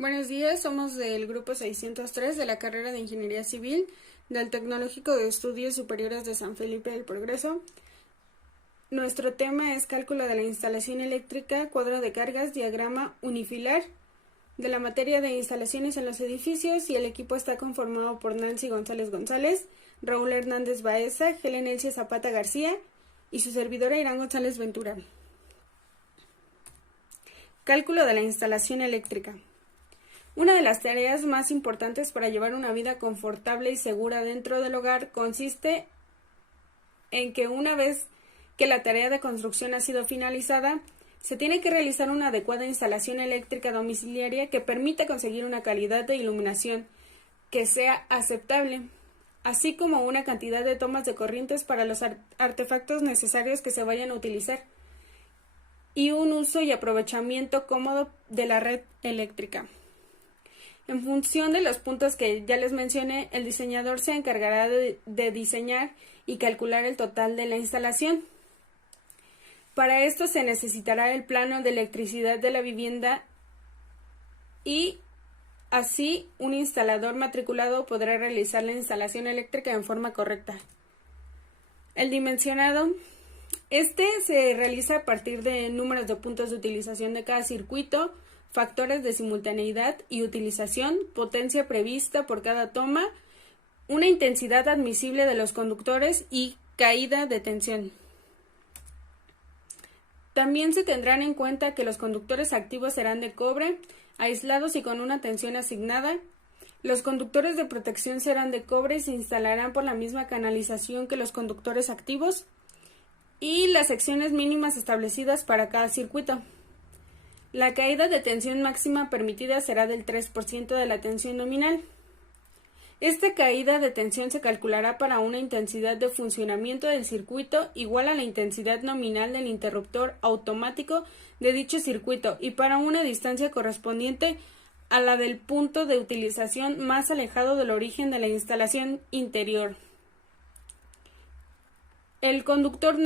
Buenos días, somos del grupo 603 de la carrera de Ingeniería Civil del Tecnológico de Estudios Superiores de San Felipe del Progreso. Nuestro tema es cálculo de la instalación eléctrica, cuadro de cargas, diagrama unifilar de la materia de instalaciones en los edificios, y el equipo está conformado por Nancy González González, Raúl Hernández Baeza, Helen Elsie Zapata García y su servidora Irán González Ventura. Cálculo de la instalación eléctrica. Una de las tareas más importantes para llevar una vida confortable y segura dentro del hogar consiste en que una vez que la tarea de construcción ha sido finalizada, se tiene que realizar una adecuada instalación eléctrica domiciliaria que permita conseguir una calidad de iluminación que sea aceptable, así como una cantidad de tomas de corrientes para los artefactos necesarios que se vayan a utilizar, y un uso y aprovechamiento cómodo de la red eléctrica. En función de los puntos que ya les mencioné, el diseñador se encargará de diseñar y calcular el total de la instalación. Para esto se necesitará el plano de electricidad de la vivienda y así un instalador matriculado podrá realizar la instalación eléctrica en forma correcta. El dimensionado. Este se realiza a partir de números de puntos de utilización de cada circuito, factores de simultaneidad y utilización, potencia prevista por cada toma, una intensidad admisible de los conductores y caída de tensión. También se tendrán en cuenta que los conductores activos serán de cobre, aislados y con una tensión asignada. Los conductores de protección serán de cobre y se instalarán por la misma canalización que los conductores activos, y las secciones mínimas establecidas para cada circuito. La caída de tensión máxima permitida será del 3% de la tensión nominal. Esta caída de tensión se calculará para una intensidad de funcionamiento del circuito igual a la intensidad nominal del interruptor automático de dicho circuito y para una distancia correspondiente a la del punto de utilización más alejado del origen de la instalación interior. El conductor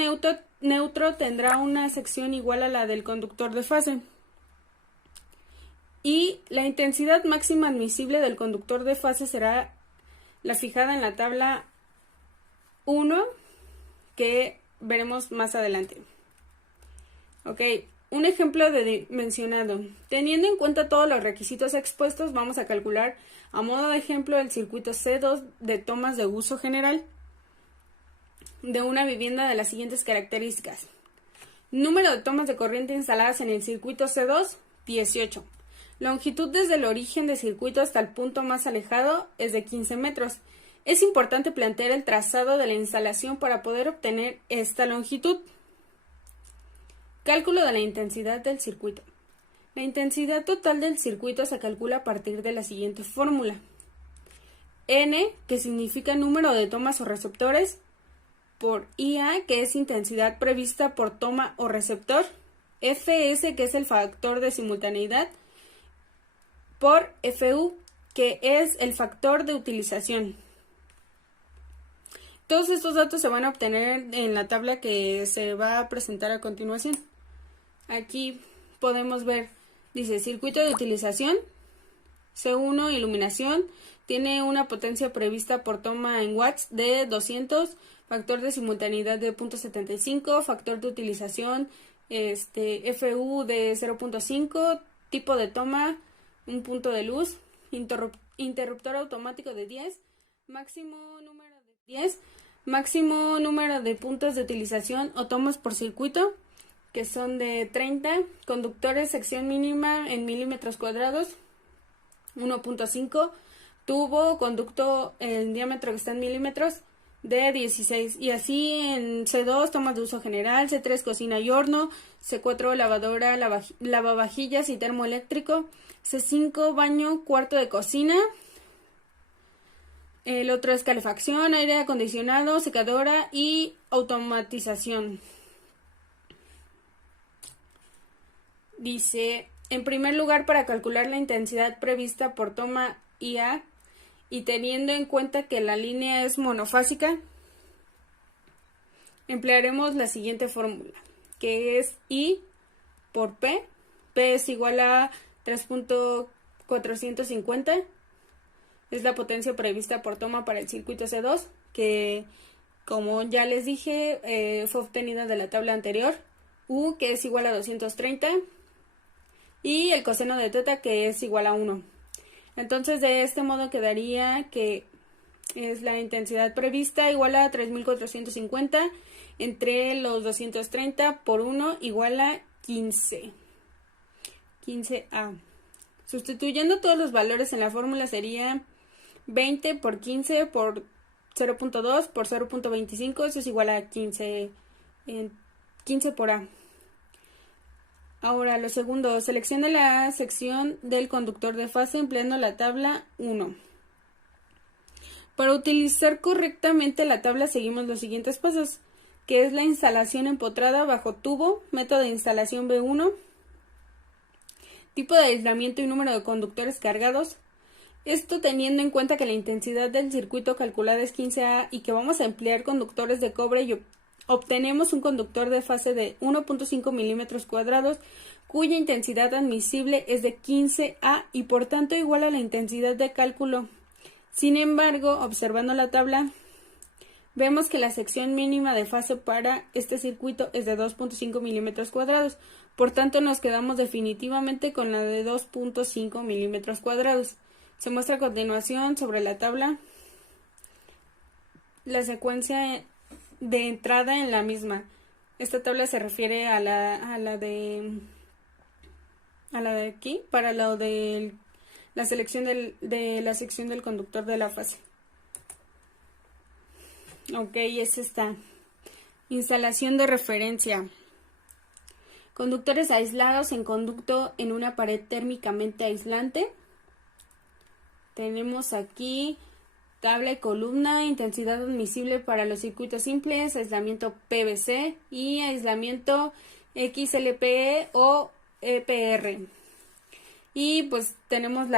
neutro tendrá una sección igual a la del conductor de fase. Y la intensidad máxima admisible del conductor de fase será la fijada en la tabla 1, que veremos más adelante. Ok, un ejemplo de dimensionado. Teniendo en cuenta todos los requisitos expuestos, vamos a calcular a modo de ejemplo el circuito C2 de tomas de uso general de una vivienda de las siguientes características. Número de tomas de corriente instaladas en el circuito C2, 18. Longitud desde el origen del circuito hasta el punto más alejado es de 15 metros. Es importante plantear el trazado de la instalación para poder obtener esta longitud. Cálculo de la intensidad del circuito. La intensidad total del circuito se calcula a partir de la siguiente fórmula. N, que significa número de tomas o receptores, por IA, que es intensidad prevista por toma o receptor, Fs, que es el factor de simultaneidad, por FU, que es el factor de utilización. Todos estos datos se van a obtener en la tabla que se va a presentar a continuación. Aquí podemos ver, dice circuito de utilización, C1 iluminación, tiene una potencia prevista por toma en watts de 200, factor de simultaneidad de 0.75, factor de utilización FU de 0.5, tipo de toma, un punto de luz, interruptor automático de 10, máximo número de puntos de utilización o tomas por circuito, que son de 30, conductores, sección mínima en milímetros cuadrados, 1.5, tubo, conducto, el diámetro que está en milímetros, de 16, y así en C2 tomas de uso general, C3 cocina y horno, C4 lavadora, lavavajillas y termoeléctrico, C5 baño, cuarto de cocina, el otro es calefacción, aire acondicionado, secadora y automatización. Dice, en primer lugar, para calcular la intensidad prevista por toma IA, y teniendo en cuenta que la línea es monofásica, emplearemos la siguiente fórmula, que es I por P. P es igual a 3.4 2450 es la potencia prevista por toma para el circuito C2, que como ya les dije fue obtenida de la tabla anterior. U, que es igual a 230, y el coseno de teta, que es igual a 1. Entonces de este modo quedaría que es la intensidad prevista igual a 3450 entre los 230 por 1 igual a 15. 15A. Sustituyendo todos los valores en la fórmula sería 20 por 15 por 0.2 por 0.25, eso es igual a 15, 15 por A. Ahora, lo segundo, seleccione la sección del conductor de fase empleando la tabla 1. Para utilizar correctamente la tabla seguimos los siguientes pasos, que es la instalación empotrada bajo tubo, método de instalación B1, tipo de aislamiento y número de conductores cargados. Esto teniendo en cuenta que la intensidad del circuito calculada es 15A y que vamos a emplear conductores de cobre y obtenemos un conductor de fase de 1.5 milímetros cuadrados cuya intensidad admisible es de 15A y por tanto igual a la intensidad de cálculo. Sin embargo, observando la tabla, vemos que la sección mínima de fase para este circuito es de 2.5 milímetros cuadrados. Por tanto, nos quedamos definitivamente con la de 2.5 milímetros cuadrados. Se muestra a continuación sobre la tabla la secuencia de entrada en la misma. Esta tabla se refiere a la de aquí, para lo de la selección de la sección del conductor de la fase. Ok, es esta. Instalación de referencia. Conductores aislados en conducto en una pared térmicamente aislante. Tenemos aquí tabla y columna, intensidad admisible para los circuitos simples, aislamiento PVC y aislamiento XLPE o EPR. Y pues tenemos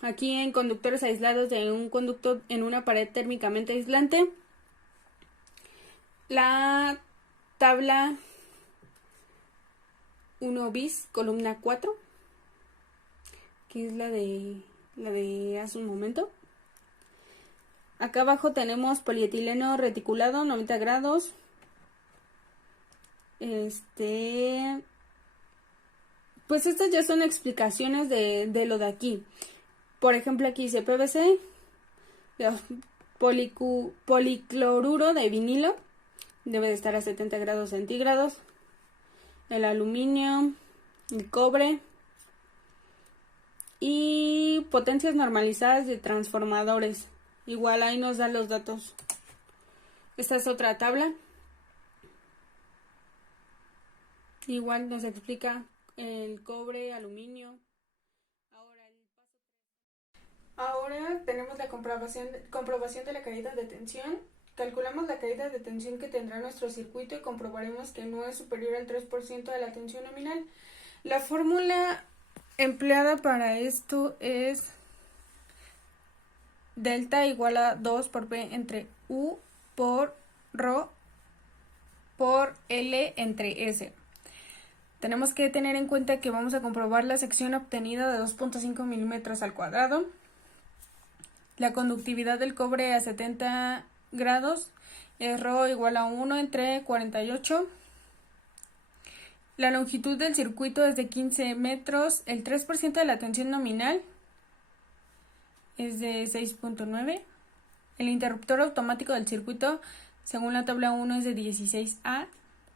aquí en conductores aislados de un conducto en una pared térmicamente aislante, la tabla 1 bis, columna 4, que es la de hace un momento. Acá abajo tenemos polietileno reticulado 90 grados. Pues estas ya son explicaciones de lo de aquí. Por ejemplo, aquí dice PVC, policloruro de vinilo, debe de estar a 70 grados centígrados. El aluminio, el cobre y potencias normalizadas de transformadores. Igual ahí nos dan los datos. Esta es otra tabla. Igual nos explica el cobre, aluminio. Ahora tenemos la comprobación de la caída de tensión. Calculamos la caída de tensión que tendrá nuestro circuito y comprobaremos que no es superior al 3% de la tensión nominal. La fórmula empleada para esto es delta igual a 2 por P entre U por ρ por L entre S. Tenemos que tener en cuenta que vamos a comprobar la sección obtenida de 2.5 milímetros al cuadrado. La conductividad del cobre a 70 grados es ρ igual a 1 entre 48. La longitud del circuito es de 15 metros. El 3% de la tensión nominal es de 6.9. El interruptor automático del circuito, según la tabla 1, es de 16A.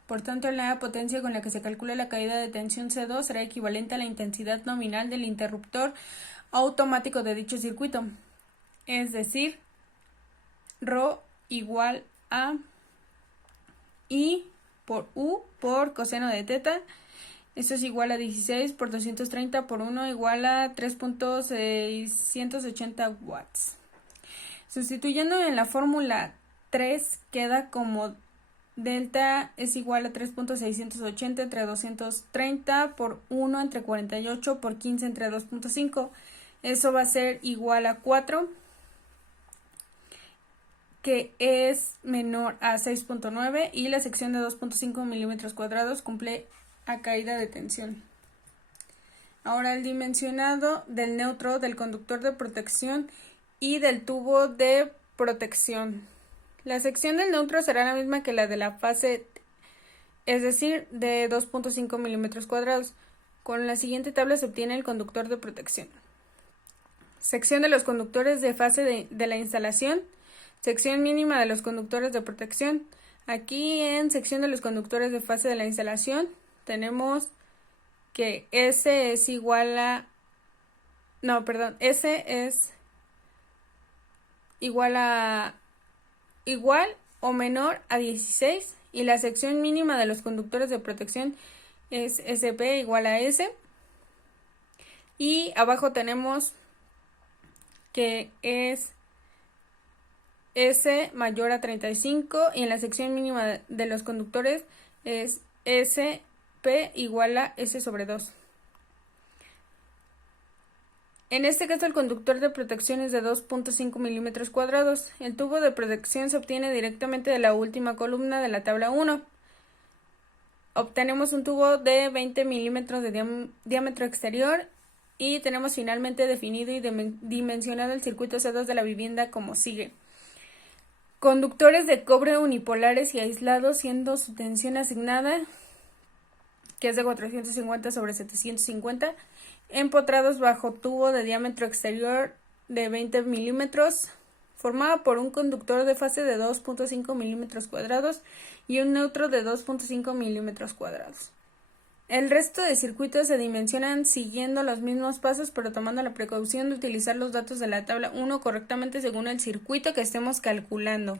Por tanto, la potencia con la que se calcula la caída de tensión C2 será equivalente a la intensidad nominal del interruptor automático de dicho circuito. Es decir, ρ igual a I por U por coseno de teta. Esto es igual a 16 por 230 por 1 igual a 3.680 watts. Sustituyendo en la fórmula 3 queda como delta es igual a 3.680 entre 230 por 1 entre 48 por 15 entre 2.5. Eso va a ser igual a 4, que es menor a 6.9, y la sección de 2.5 milímetros cuadrados cumple a caída de tensión. Ahora el dimensionado del neutro, del conductor de protección y del tubo de protección. La sección del neutro será la misma que la de la fase, es decir, de 2.5 milímetros cuadrados. Con la siguiente tabla se obtiene el conductor de protección. Sección de los conductores de fase de la instalación. Sección mínima de los conductores de protección. Aquí en sección de los conductores de fase de la instalación tenemos que S es igual a... No, perdón, S es igual o menor a 16 y la sección mínima de los conductores de protección es SP igual a S. Y abajo tenemos que es S mayor a 35 y en la sección mínima de los conductores es SP igual a S sobre 2. En este caso el conductor de protección es de 2.5 milímetros cuadrados. El tubo de protección se obtiene directamente de la última columna de la tabla 1. Obtenemos un tubo de 20 milímetros de diámetro exterior y tenemos finalmente definido y dimensionado el circuito C2 de la vivienda como sigue. Conductores de cobre unipolares y aislados, siendo su tensión asignada, que es de 450 sobre 750, empotrados bajo tubo de diámetro exterior de 20 milímetros, formada por un conductor de fase de 2.5 milímetros cuadrados y un neutro de 2.5 milímetros cuadrados. El resto de circuitos se dimensionan siguiendo los mismos pasos, pero tomando la precaución de utilizar los datos de la tabla 1 correctamente según el circuito que estemos calculando.